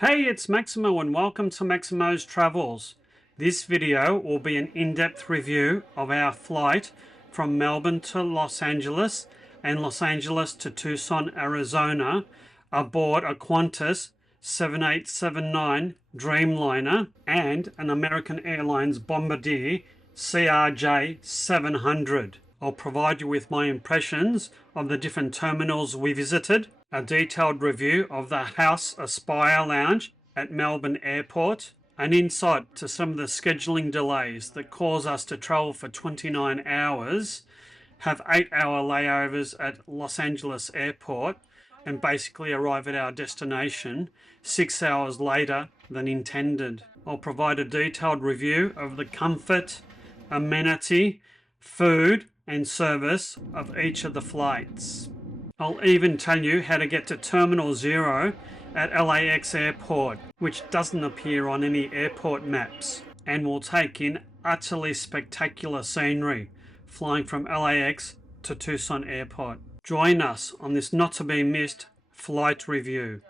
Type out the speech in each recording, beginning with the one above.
Hey, it's Maximo and welcome to Maximo's Travels. This video will be an in-depth review of our flight from Melbourne to Los Angeles and Los Angeles to Tucson, Arizona aboard a Qantas 7879 Dreamliner and an American Airlines Bombardier CRJ700. I'll provide you with my impressions of the different terminals we visited, a detailed review of the House Aspire Lounge at Melbourne Airport, an insight to some of the scheduling delays that cause us to travel for 29 hours, have 8-hour layovers at Los Angeles Airport, and basically arrive at our destination 6 hours later than intended. I'll provide a detailed review of the comfort, amenity, food, and service of each of the flights. I'll even tell you how to get to Terminal 0 at LAX Airport, which doesn't appear on any airport maps, and will take in utterly spectacular scenery flying from LAX to Tucson Airport. Join us on this not-to-be-missed flight review.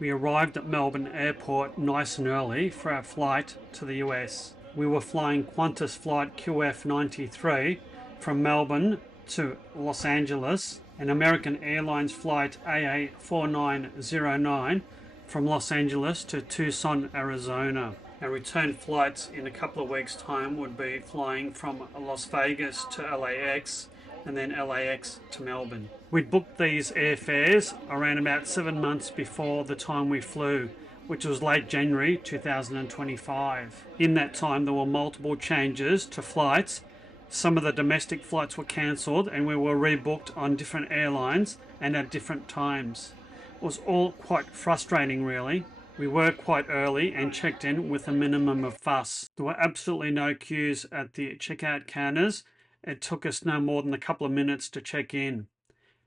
We arrived at Melbourne Airport nice and early for our flight to the US. We were flying Qantas flight QF93 from Melbourne to Los Angeles and American Airlines flight AA4909 from Los Angeles to Tucson, Arizona. Our return flights in a couple of weeks' time would be flying from Las Vegas to LAX and then LAX to Melbourne. We'd booked these airfares around about 7 months before the time we flew, which was late January 2025. In that time there were multiple changes to flights. Some of the domestic flights were cancelled and we were rebooked on different airlines and at different times. It was all quite frustrating really. We were quite early and checked in with a minimum of fuss. There were absolutely no queues at the checkout counters. It took us no more than a couple of minutes to check in.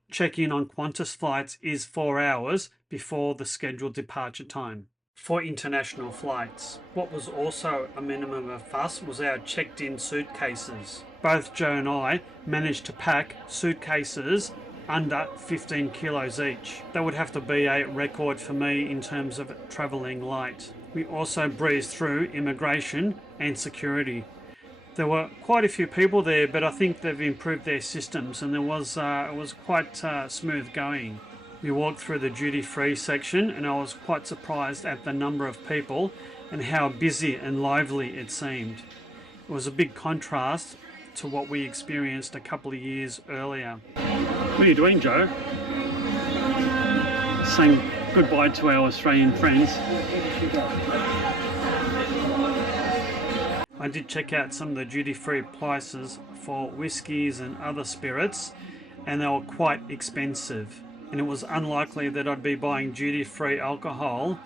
Check-in on Qantas flights is 4 hours before the scheduled departure time. For international flights, what was also a minimum of fuss was our checked-in suitcases. Both Joe and I managed to pack suitcases under 15 kilos each. That would have to be a record for me in terms of travelling light. We also breezed through immigration and security. There were quite a few people there, but I think they've improved their systems and it was quite smooth going. We walked through the duty-free section and I was quite surprised at the number of people and how busy and lively it seemed. It was a big contrast to what we experienced a couple of years earlier. What are you doing, Joe? Saying goodbye to our Australian friends. I did check out some of the duty-free prices for whiskies and other spirits, and they were quite expensive. And it was unlikely that I'd be buying duty-free alcohol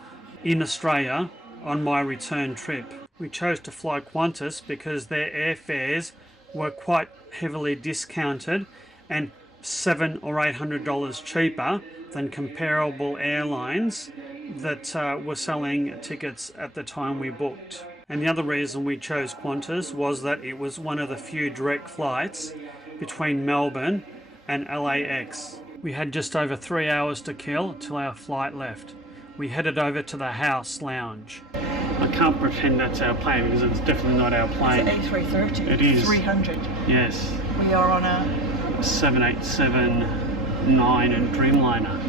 in Australia on my return trip. We chose to fly Qantas because their airfares were quite heavily discounted and $700 or $800 cheaper than comparable airlines that were selling tickets at the time we booked. And the other reason we chose Qantas was that it was one of the few direct flights between Melbourne and LAX. We had just over 3 hours to kill till our flight left. We headed over to the House Lounge. I can't pretend that's our plane because it's definitely not our plane. It's an A330. It is. 300. Yes. We are on a 7879 and Dreamliner.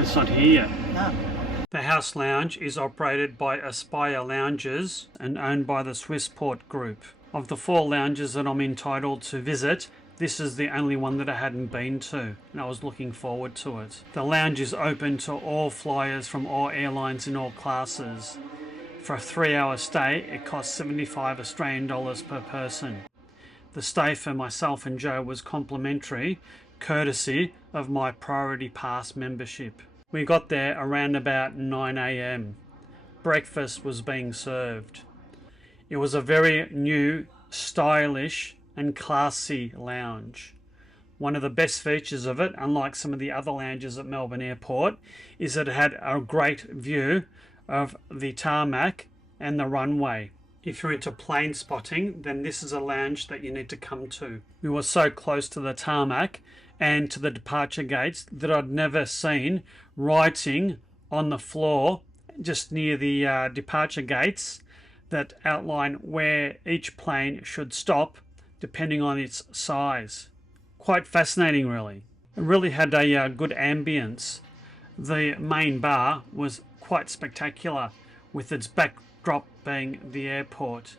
It's not here. No. The House Lounge is operated by Aspire Lounges and owned by the Swissport Group. Of the 4 lounges that I'm entitled to visit, this is the only one that I hadn't been to, and I was looking forward to it. The lounge is open to all flyers from all airlines in all classes. For a 3-hour stay, it costs 75 Australian dollars per person. The stay for myself and Joe was complimentary, courtesy of my Priority Pass membership. We got there around about 9 a.m. Breakfast was being served. It was a very new, stylish and classy lounge. One of the best features of it, unlike some of the other lounges at Melbourne Airport, is that it had a great view of the tarmac and the runway. If you're into plane spotting, then this is a lounge that you need to come to. We were so close to the tarmac and to the departure gates that I'd never seen writing on the floor just near the departure gates that outline where each plane should stop depending on its size. Quite fascinating, really. It really had a good ambience. The main bar was quite spectacular, with its backdrop being the airport.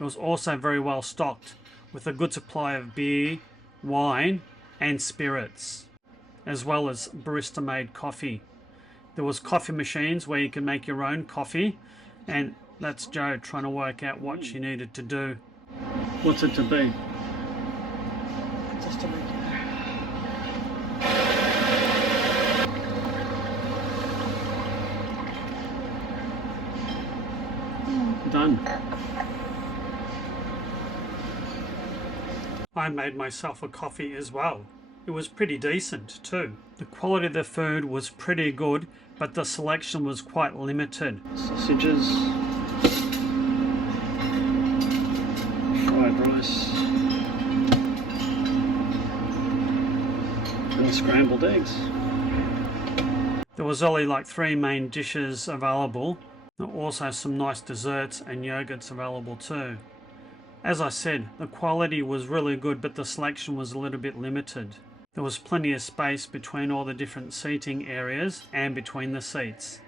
It was also very well stocked, with a good supply of beer, wine and spirits, as well as barista-made coffee. There was coffee machines where you can make your own coffee, and that's Joe trying to work out what she needed to do. What's it to be? Just to make it. Done. I made myself a coffee as well. It was pretty decent too. The quality of the food was pretty good, but the selection was quite limited. Sausages, fried rice, and scrambled eggs. There was only like 3 main dishes available. There were also some nice desserts and yogurts available too. As I said, the quality was really good, but the selection was a little bit limited. There was plenty of space between all the different seating areas and between the seats.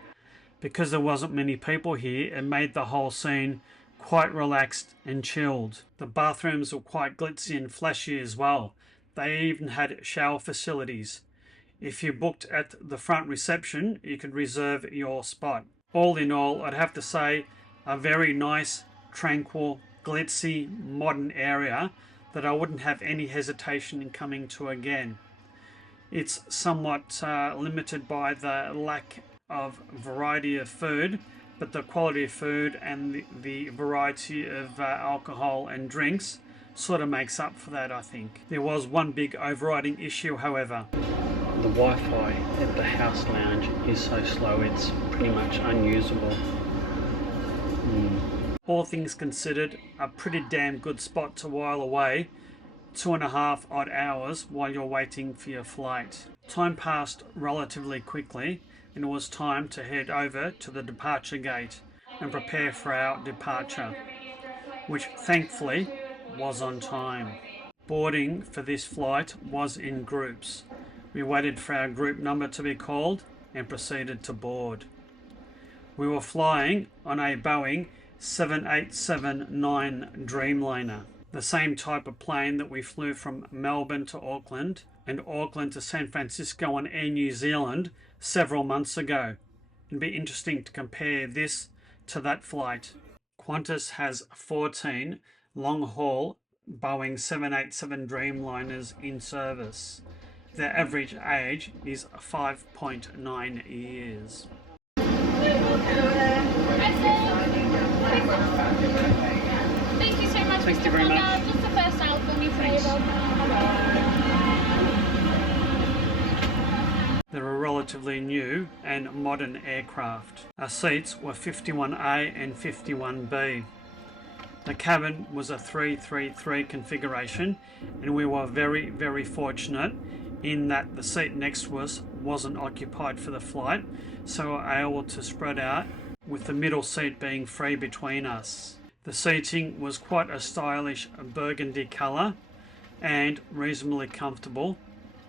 Because there wasn't many people here, it made the whole scene quite relaxed and chilled. The bathrooms were quite glitzy and flashy as well. They even had shower facilities. If you booked at the front reception, you could reserve your spot. All in all, I'd have to say a very nice, tranquil, glitzy, modern area that I wouldn't have any hesitation in coming to again. It's somewhat limited by the lack of variety of food, but the quality of food and the variety of alcohol and drinks sort of makes up for that, I think. There was one big overriding issue, however. The Wi-Fi at the house lounge is so slow it's pretty much unusable. All things considered, a pretty damn good spot to while away 2.5 odd hours while you're waiting for your flight. Time passed relatively quickly and it was time to head over to the departure gate and prepare for our departure, which thankfully was on time. Boarding for this flight was in groups. We waited for our group number to be called and proceeded to board. We were flying on a Boeing 787-9 Dreamliner, the same type of plane that we flew from Melbourne to Auckland and Auckland to San Francisco on Air New Zealand several months ago. It'd be interesting to compare this to that flight. Qantas has 14 long-haul Boeing 787 Dreamliners in service. Their average age is 5.9 years. Thank you so much. Thank you very much. Just the first out for me, please. They're a relatively new and modern aircraft. Our seats were 51A and 51B. The cabin was a 333 configuration, and we were very, very fortunate in that the seat next to us wasn't occupied for the flight, so we were able to spread out with the middle seat being free between us. The seating was quite a stylish burgundy colour and reasonably comfortable,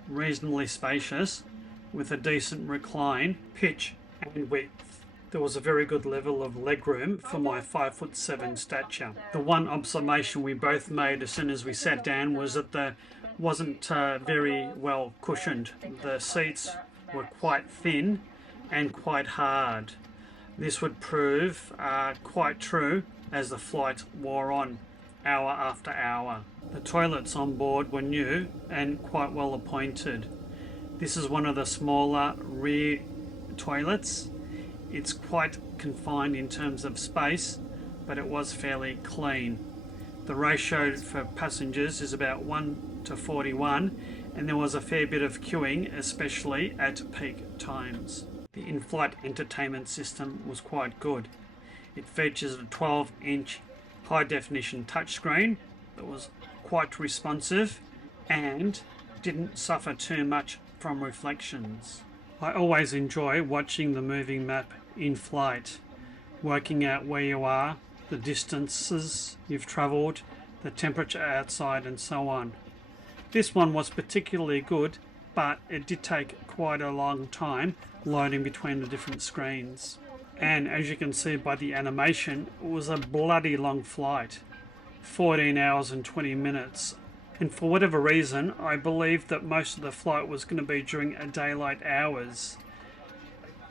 reasonably spacious, with a decent recline, pitch and width. There was a very good level of legroom for my 5'7" stature. The one observation we both made as soon as we sat down was that the wasn't very well cushioned. The seats were quite thin and quite hard. This would prove quite true as the flight wore on, hour after hour. The toilets on board were new and quite well appointed. This is one of the smaller rear toilets. It's quite confined in terms of space, but it was fairly clean. The ratio for passengers is about 1:41, and there was a fair bit of queuing, especially at peak times. The in-flight entertainment system was quite good. It features a 12-inch high definition touchscreen that was quite responsive and didn't suffer too much from reflections. I always enjoy watching the moving map in flight, working out where you are, the distances you've travelled, the temperature outside and so on. This one was particularly good, but it did take quite a long time loading between the different screens. And as you can see by the animation, it was a bloody long flight, 14 hours and 20 minutes. And for whatever reason, I believed that most of the flight was going to be during daylight hours.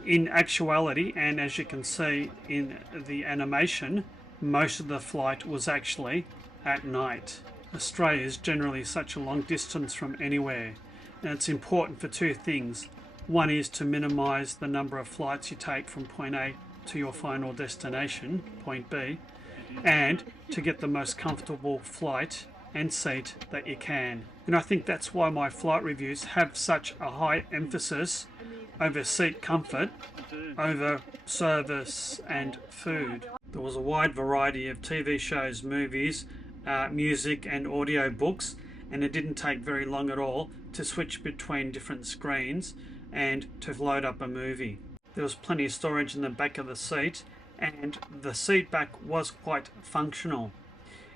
In actuality, and as you can see in the animation, most of the flight was actually at night. Australia is generally such a long distance from anywhere, and it's important for two things. One is to minimise the number of flights you take from point A to your final destination, point B, and to get the most comfortable flight and seat that you can. And I think that's why my flight reviews have such a high emphasis over seat comfort, over service and food. There was a wide variety of TV shows, movies, music and audio books, and it didn't take very long at all to switch between different screens and to load up a movie. There was plenty of storage in the back of the seat, and the seat back was quite functional.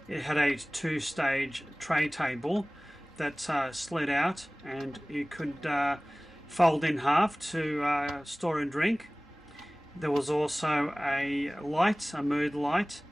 It had a 2-stage tray table that slid out, and you could fold in half to store a drink. There was also a light, a mood light,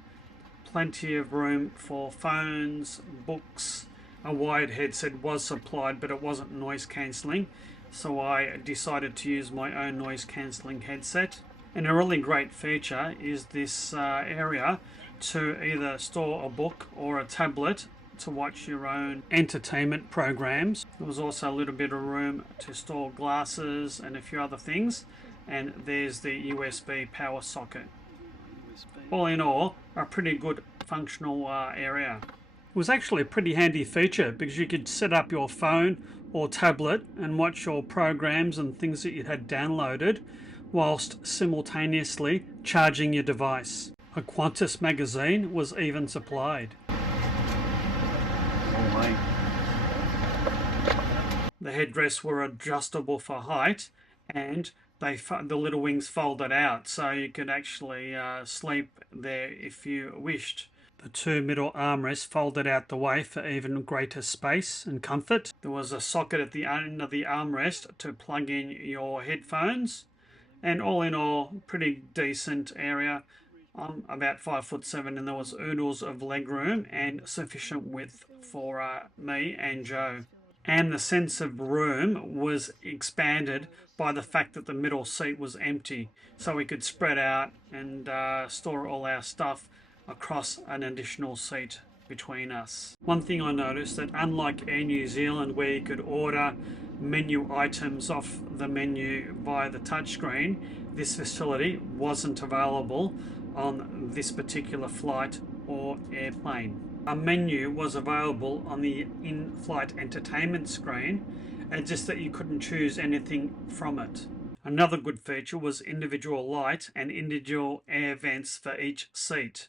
plenty of room for phones, books. A wired headset was supplied, but it wasn't noise cancelling, so I decided to use my own noise cancelling headset. And a really great feature is this area to either store a book or a tablet to watch your own entertainment programs. There was also a little bit of room to store glasses and a few other things, and there's the USB power socket. All in all, a pretty good functional area. It was actually a pretty handy feature because you could set up your phone or tablet and watch your programs and things that you had downloaded whilst simultaneously charging your device. A Qantas magazine was even supplied. The headdress were adjustable for height, and the little wings folded out, so you could actually sleep there if you wished. The two middle armrests folded out the way for even greater space and comfort. There was a socket at the end of the armrest to plug in your headphones, and all in all, pretty decent area. I'm about 5'7", and there was oodles of legroom and sufficient width for me and Joe. And the sense of room was expanded by the fact that the middle seat was empty, so we could spread out and store all our stuff across an additional seat between us. One thing I noticed, that unlike Air New Zealand where you could order menu items off the menu via the touchscreen, this facility wasn't available on this particular flight or airplane. A menu was available on the in-flight entertainment screen, and just that you couldn't choose anything from it. Another good feature was individual light and individual air vents for each seat.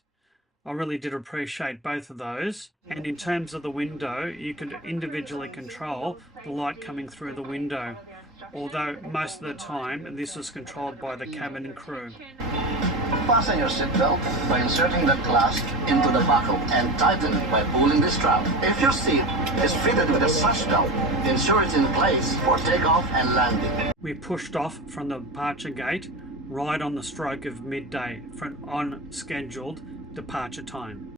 I really did appreciate both of those. And in terms of the window, you could individually control the light coming through the window, although most of the time this was controlled by the cabin crew. Fasten your seatbelt by inserting the clasp into the buckle and tighten by pulling the strap. If your seat is fitted with a sash belt, ensure it's in place for takeoff and landing. We pushed off from the departure gate right on the stroke of midday for an on-scheduled departure time.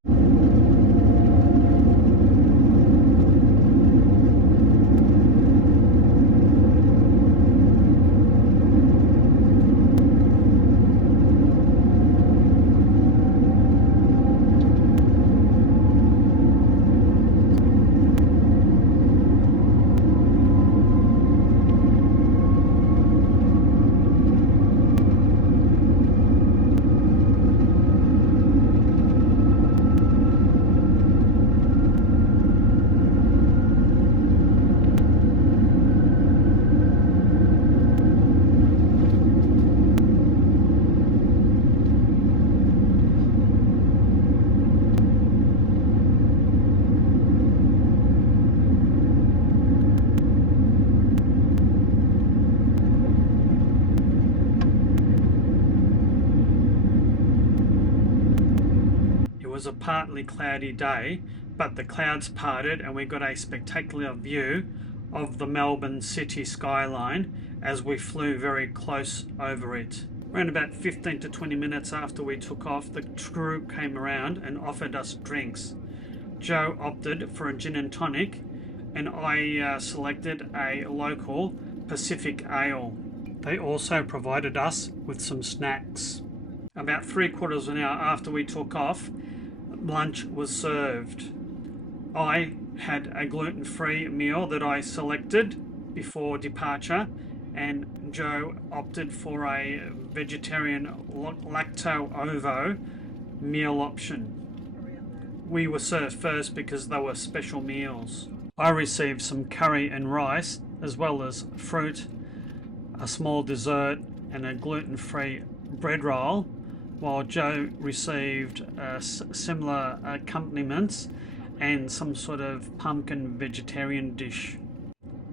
was a partly cloudy day, but the clouds parted and we got a spectacular view of the Melbourne city skyline as we flew very close over it. Around about 15 to 20 minutes after we took off, the crew came around and offered us drinks. Joe opted for a gin and tonic, and I selected a local Pacific ale. They also provided us with some snacks. About 3/4 of an hour after we took off, lunch was served. I had a gluten-free meal that I selected before departure, and Joe opted for a vegetarian lacto-ovo meal option. We were served first because they were special meals. I received some curry and rice, as well as fruit, a small dessert, and a gluten-free bread roll, while Joe received similar accompaniments and some sort of pumpkin vegetarian dish.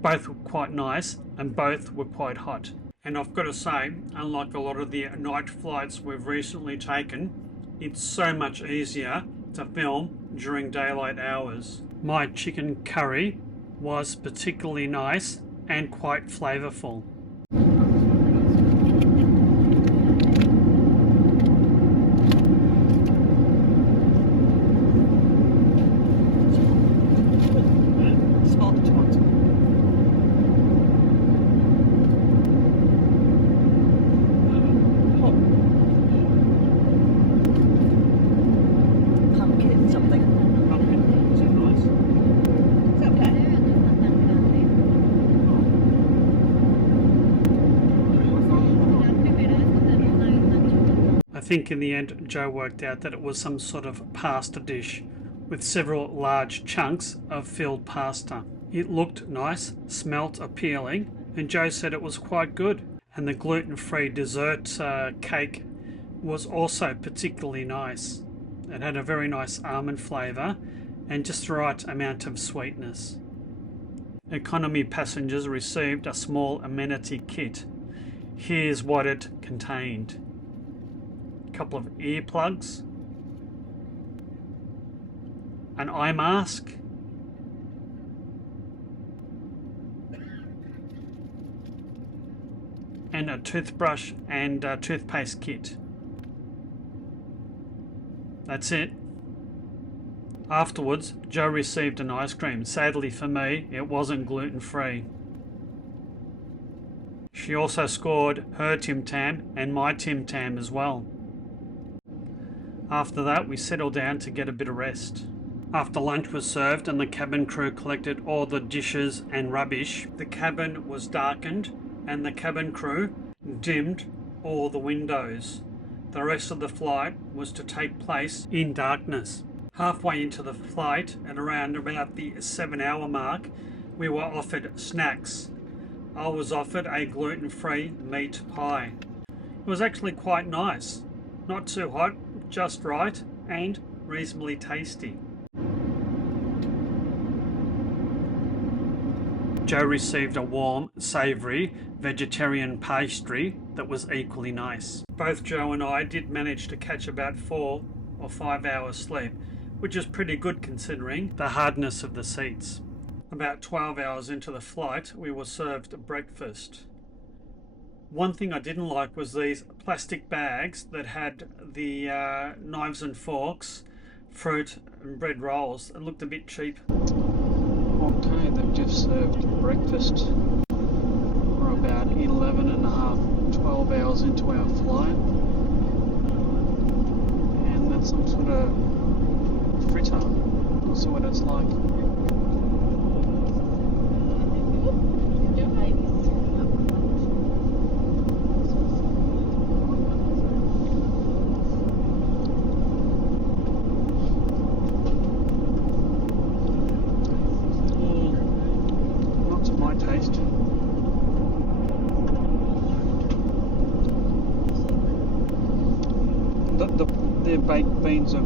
Both were quite nice and both were quite hot. And I've got to say, unlike a lot of the night flights we've recently taken, it's so much easier to film during daylight hours. My chicken curry was particularly nice and quite flavourful. I think in the end Joe worked out that it was some sort of pasta dish with several large chunks of filled pasta. It looked nice, smelt appealing, and Joe said it was quite good. And the gluten-free dessert cake was also particularly nice. It had a very nice almond flavour and just the right amount of sweetness. Economy passengers received a small amenity kit. Here's what it contained. Couple of earplugs, an eye mask, and a toothbrush and a toothpaste kit. That's it. Afterwards, Joe received an ice cream. Sadly for me, it wasn't gluten-free. She also scored her Tim Tam and my Tim Tam as well. After that, we settled down to get a bit of rest. After lunch was served and the cabin crew collected all the dishes and rubbish, the cabin was darkened and the cabin crew dimmed all the windows. The rest of the flight was to take place in darkness. Halfway into the flight, at around about the 7-hour mark, we were offered snacks. I was offered a gluten-free meat pie. It was actually quite nice. Not too hot, just right, and reasonably tasty. Joe received a warm, savoury vegetarian pastry that was equally nice. Both Joe and I did manage to catch about 4 or 5 hours sleep, which is pretty good considering the hardness of the seats. About 12 hours into the flight, we were served breakfast. One thing I didn't like was these plastic bags that had the knives and forks, fruit and bread rolls. It looked a bit cheap. Okay, they've just served breakfast. We're about 11 and a half, 12 hours into our flight. And that's some sort of fritter. Not sure what it's like. Their baked beans are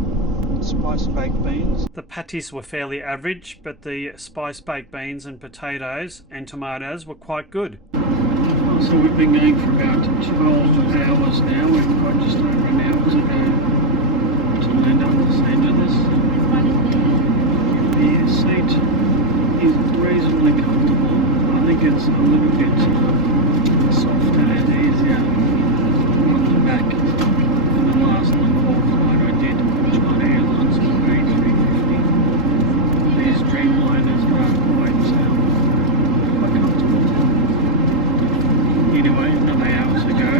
spice baked beans. The patties were fairly average, but the spice baked beans and potatoes and tomatoes were quite good. So we've been going for about 12 hours now. We've got just over an hour to go to land up in Los Angeles. a little bit softer and easier from the back. And the last long-haul flight I did, Tucson Airlines A350. These Dreamliners are quite comfortable. Anyway, another hour to go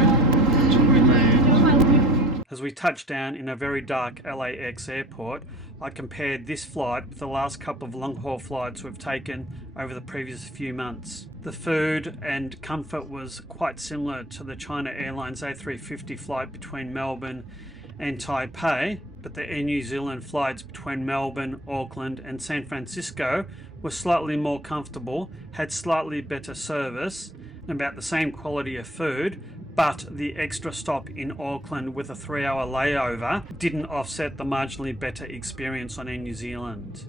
until we land. As we touched down in a very dark LAX airport, I compared this flight with the last couple of long-haul flights we've taken over the previous few months. The food and comfort was quite similar to the China Airlines A350 flight between Melbourne and Taipei, but the Air New Zealand flights between Melbourne, Auckland and San Francisco were slightly more comfortable, had slightly better service, about the same quality of food, but the extra stop in Auckland with a 3-hour layover didn't offset the marginally better experience on Air New Zealand.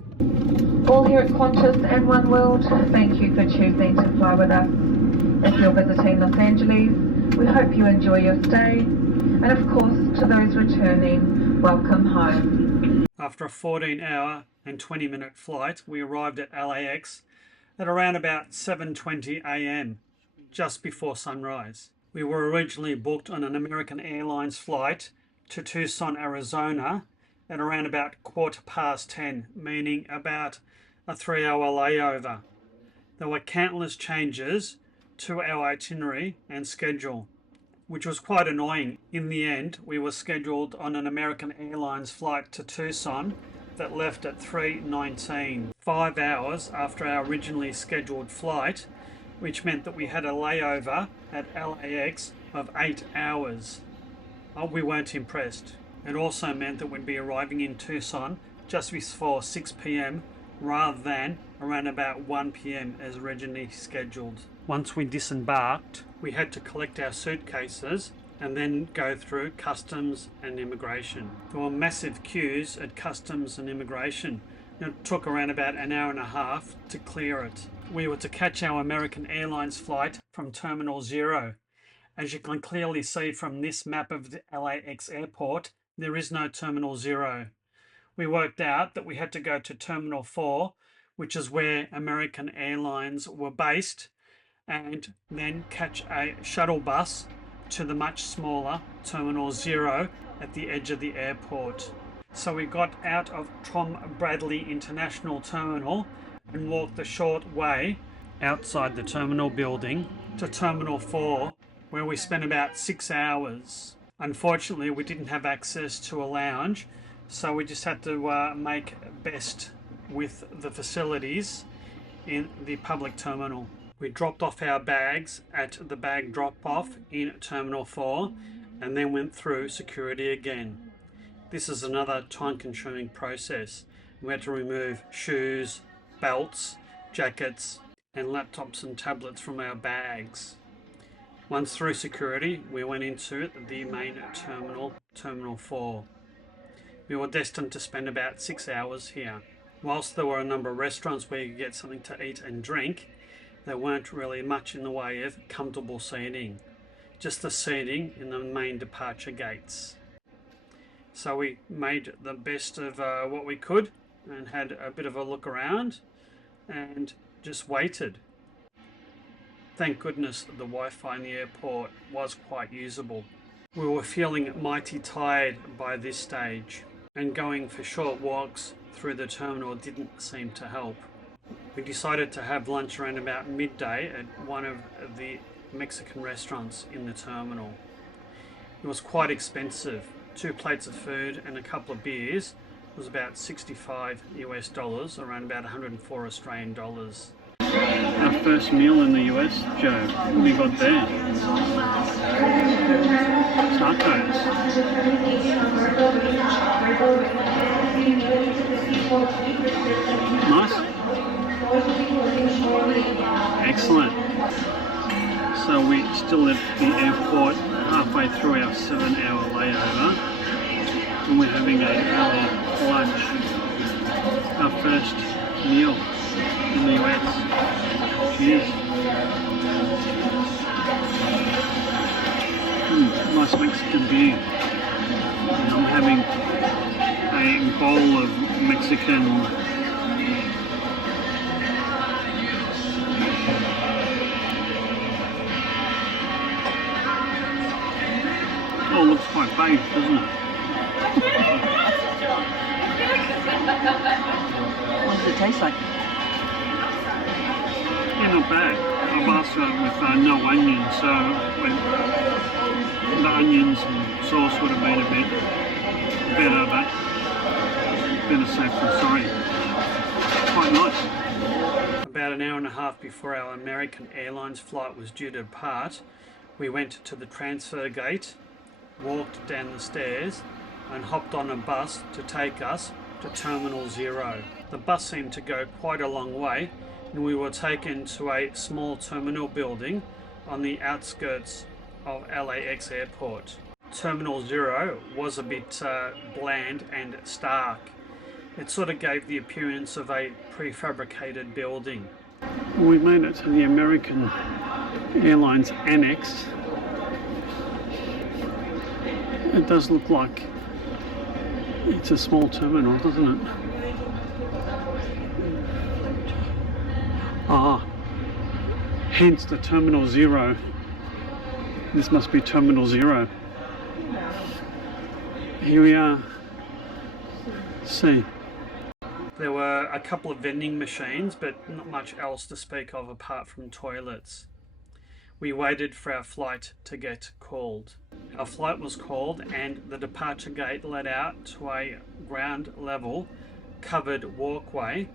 All here at Qantas and One World, thank you for choosing to fly with us. If you're visiting Los Angeles, we hope you enjoy your stay, and of course to those returning, welcome home. After a 14-hour and 20-minute flight, we arrived at LAX at around about 7:20 a.m, just before sunrise. We were originally booked on an American Airlines flight to Tucson, Arizona at around about 10:15, meaning about a 3-hour layover. There were countless changes to our itinerary and schedule, which was quite annoying. In the end, we were scheduled on an American Airlines flight to Tucson that left at 3:19, 5 hours after our originally scheduled flight, which meant that we had a layover at LAX of 8 hours. We weren't impressed. It also meant that we'd be arriving in Tucson just before 6 p.m. rather than around about 1 p.m. as originally scheduled. Once we disembarked, we had to collect our suitcases and then go through customs and immigration. There were massive queues at customs and immigration. It took around about an hour and a half to clear it. We were to catch our American Airlines flight from Terminal 0. As you can clearly see from this map of the LAX airport, there is no Terminal 0. We worked out that we had to go to Terminal 4, which is where American Airlines were based, and then catch a shuttle bus to the much smaller Terminal 0 at the edge of the airport. So we got out of Tom Bradley International Terminal and walked a short way outside the terminal building to Terminal 4, where we spent about 6 hours. Unfortunately, we didn't have access to a lounge, so we just had to make best with the facilities in the public terminal. We dropped off our bags at the bag drop-off in Terminal 4 and then went through security again. This is another time-consuming process. We had to remove shoes, belts, jackets and laptops and tablets from our bags. Once through security, we went into the main terminal, Terminal 4. We were destined to spend about 6 hours here. Whilst there were a number of restaurants where you could get something to eat and drink, there weren't really much in the way of comfortable seating, just the seating in the main departure gates. So we made the best of what we could and had a bit of a look around and just waited. Thank goodness the Wi-Fi in the airport was quite usable. We were feeling mighty tired by this stage, and going for short walks through the terminal didn't seem to help. We decided to have lunch around about midday at one of the Mexican restaurants in the terminal. It was quite expensive. 2 plates of food and a couple of beers was about $65 US, around about 104 Australian dollars. Our first meal in the US, Joe. What have you got there? Tacos. Nice. Excellent. So we still at the airport halfway through our 7-hour layover, and we're having a early lunch, our first meal in the US. Cheers. Nice Mexican beer. And I'm having a bowl of Mexican it taste like? Yeah, not bad. I've asked it with no onions, so the onions and sauce would have been a bit better, but better safe than sorry. Quite nice. About an hour and a half before our American Airlines flight was due to depart, we went to the transfer gate, walked down the stairs and hopped on a bus to take us to Terminal 0. The bus seemed to go quite a long way and we were taken to a small terminal building on the outskirts of LAX Airport. Terminal 0 was a bit bland and stark. It sort of gave the appearance of a prefabricated building. We made it to the American Airlines Annex. It does look like it's a small terminal, doesn't it? Ah, hence the Terminal 0. This must be Terminal 0. Here we are. See. There were a couple of vending machines, but not much else to speak of apart from toilets. We waited for our flight to get called. Our flight was called and the departure gate led out to a ground level covered walkway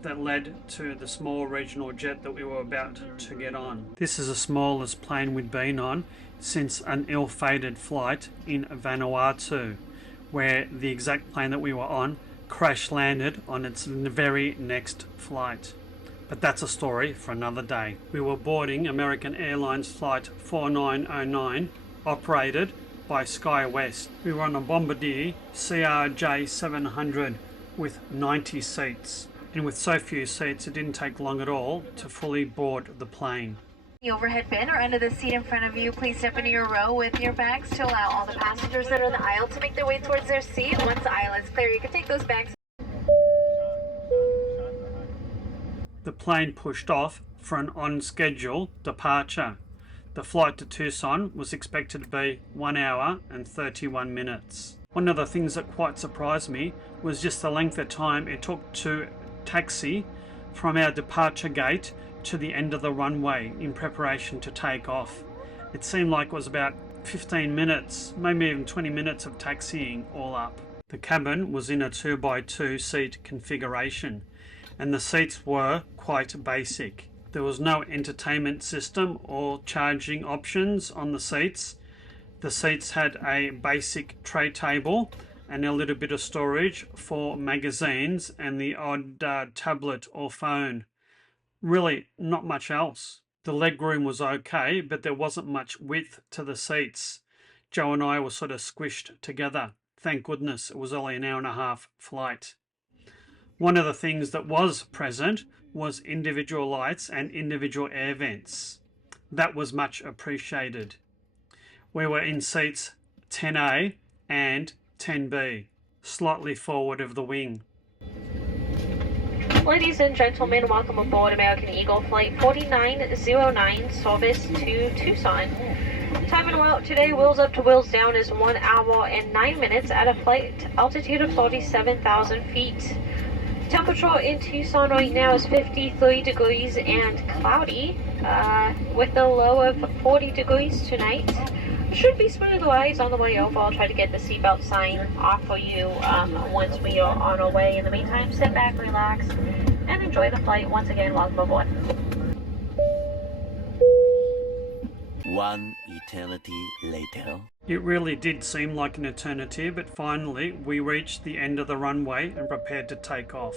that led to the small regional jet that we were about to get on. This is the smallest plane we'd been on since an ill-fated flight in Vanuatu, where the exact plane that we were on crash landed on its very next flight. But that's a story for another day. We were boarding American Airlines flight 4909, operated by SkyWest. We were on a Bombardier CRJ700 with 90 seats. And with so few seats, it didn't take long at all to fully board the plane. The overhead bin or under the seat in front of you, please step into your row with your bags to allow all the passengers that are in the aisle to make their way towards their seat. Once the aisle is clear, you can take those bags. The plane pushed off for an on-schedule departure. The flight to Tucson was expected to be 1 hour and 31 minutes. One of the things that quite surprised me was just the length of time it took to taxi from our departure gate to the end of the runway in preparation to take off. It seemed like it was about 15 minutes, maybe even 20 minutes of taxiing all up. The cabin was in a 2x2 seat configuration and the seats were quite basic. There was no entertainment system or charging options on the seats. The seats had a basic tray table and a little bit of storage for magazines and the odd tablet or phone. Really, not much else. The legroom was okay, but there wasn't much width to the seats. Joe and I were sort of squished together. Thank goodness it was only an hour and a half flight. One of the things that was present was individual lights and individual air vents. That was much appreciated. We were in seats 10A and 10B, slightly forward of the wing. Ladies and gentlemen, welcome aboard American Eagle Flight 4909, service to Tucson. Time and route today, wheels up to wheels down, is 1 hour and 9 minutes at a flight altitude of 47,000 feet. Temperature in Tucson right now is 53 degrees and cloudy, with a low of 40 degrees tonight. Should be smooth rides on the way over. I'll try to get the seatbelt sign off for you once we are on our way. In the meantime, sit back, relax, and enjoy the flight. Once again, welcome aboard. One eternity later. It really did seem like an eternity, but finally we reached the end of the runway and prepared to take off.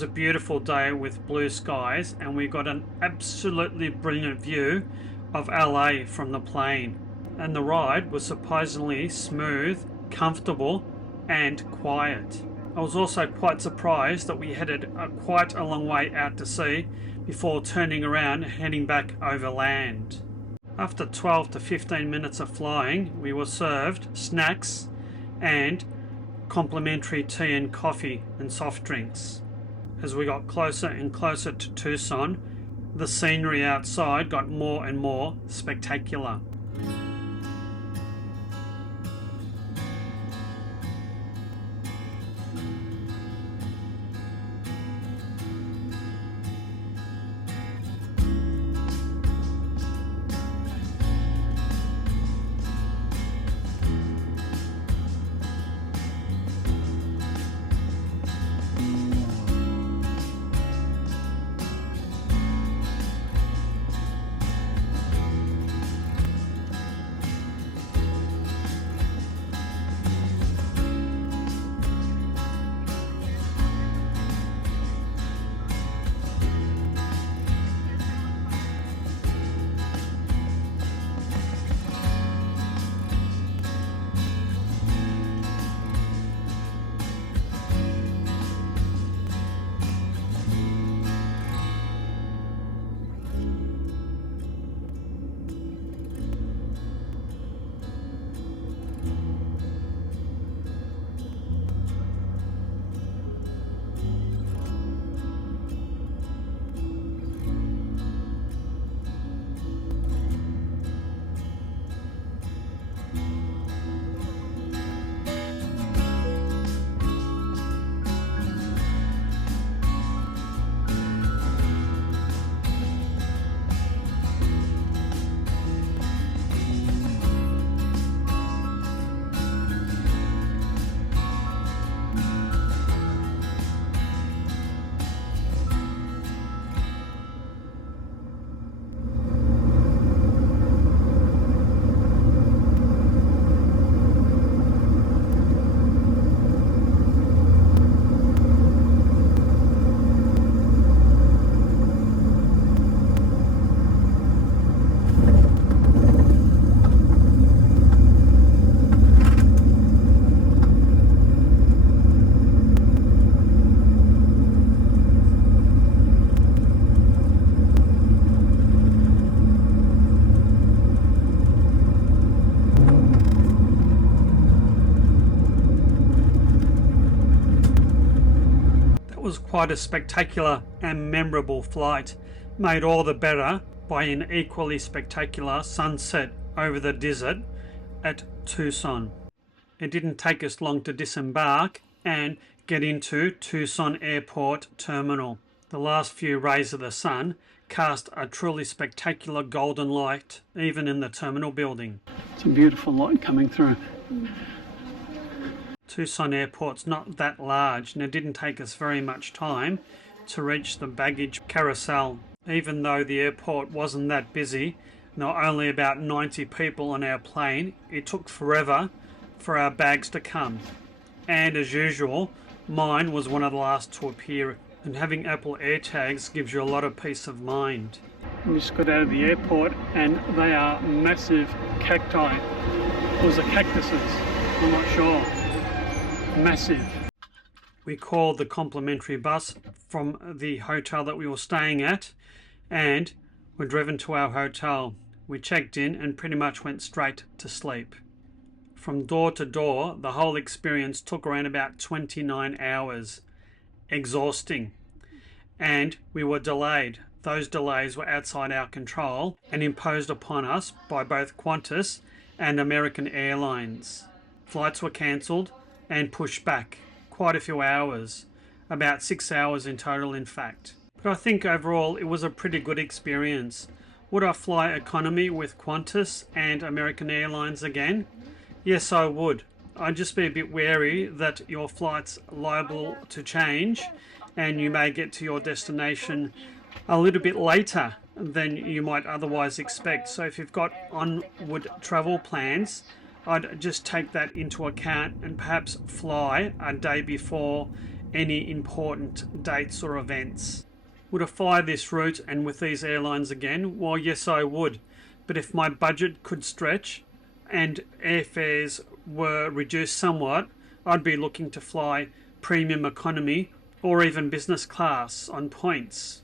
was a beautiful day with blue skies, and we got an absolutely brilliant view of LA from the plane. And the ride was surprisingly smooth, comfortable, and quiet. I was also quite surprised that we headed quite a long way out to sea before turning around and heading back overland. After 12 to 15 minutes of flying, we were served snacks and complimentary tea and coffee and soft drinks. As we got closer and closer to Tucson, the scenery outside got more and more spectacular. Was quite a spectacular and memorable flight, made all the better by an equally spectacular sunset over the desert at Tucson. It didn't take us long to disembark and get into Tucson Airport Terminal. The last few rays of the sun cast a truly spectacular golden light even in the terminal building. It's a beautiful light coming through. Tucson Airport's not that large, and it didn't take us very much time to reach the baggage carousel. Even though the airport wasn't that busy, there were only about 90 people on our plane, it took forever for our bags to come. And as usual, mine was one of the last to appear, and having Apple AirTags gives you a lot of peace of mind. We just got out of the airport, and they are massive cacti. Or was it cactuses? I'm not sure. Massive. We called the complimentary bus from the hotel that we were staying at and were driven to our hotel. We checked in and pretty much went straight to sleep. From door to door, the whole experience took around about 29 hours. Exhausting. And we were delayed. Those delays were outside our control and imposed upon us by both Qantas and American Airlines. Flights were cancelled and pushed back quite a few hours, about 6 hours in total in fact. But I think overall it was a pretty good experience. Would I fly economy with Qantas and American Airlines again? Yes, I would. I'd just be a bit wary that your flight's liable to change and you may get to your destination a little bit later than you might otherwise expect. So if you've got onward travel plans, I'd just take that into account and perhaps fly a day before any important dates or events. Would I fly this route and with these airlines again? Well, yes, I would. But if my budget could stretch and airfares were reduced somewhat, I'd be looking to fly premium economy or even business class on points.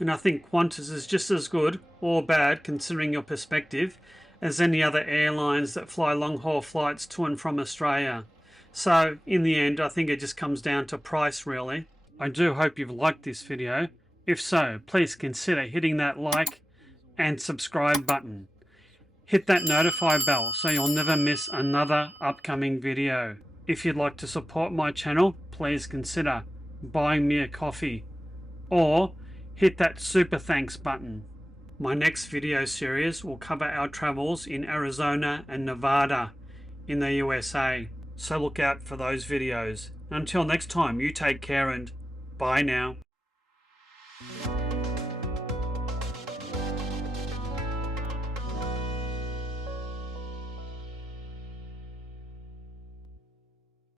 And I think Qantas is just as good or bad, considering your perspective, as any other airlines that fly long-haul flights to and from Australia. So in the end, I think it just comes down to price, really. I do hope you've liked this video. If so, please consider hitting that like and subscribe button. Hit that notify bell so you'll never miss another upcoming video. If you'd like to support my channel, please consider buying me a coffee or hit that super thanks button. My next video series will cover our travels in Arizona and Nevada in the USA. So look out for those videos. Until next time, you take care and bye now.